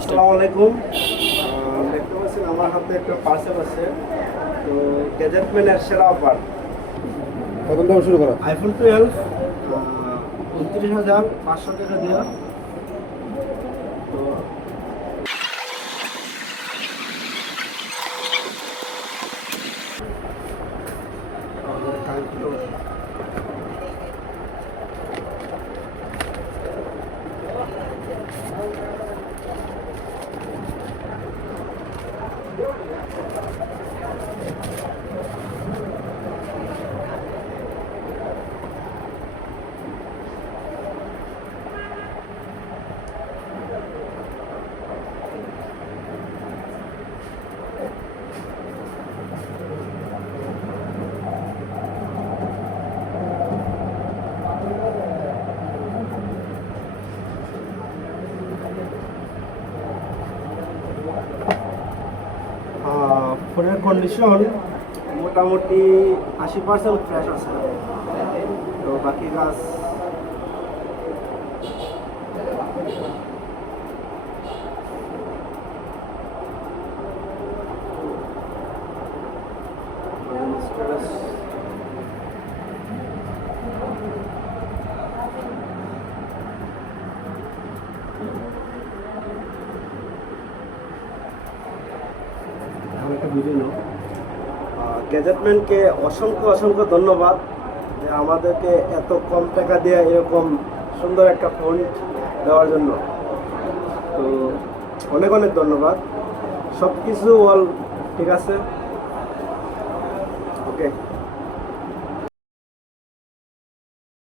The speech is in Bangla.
আসসালামু আলাইকুম। দেখতে পাচ্ছেন আমার হাতে একটা পার্সেল আছে। তো গ্যাজেটম্যানের সেরা অফার কত দাম শুরু করা? আইফোন 12 29,500 টাকা দেওয়া। তো আমাদের কাঙ্ক্ষিত ফোনের কন্ডিশন মোটামুটি 80% ফ্রেশ আছে। তো বাকি কাজ একটা ভিডিও। গ্যাজেটম্যানকে অসংখ্য অসংখ্য ধন্যবাদ যে আমাদেরকে এত কম টাকা দিয়ে এরকম সুন্দর একটা ফোন দেওয়ার জন্য। তো অনেক অনেক ধন্যবাদ। সব কিছু অল ঠিক আছে।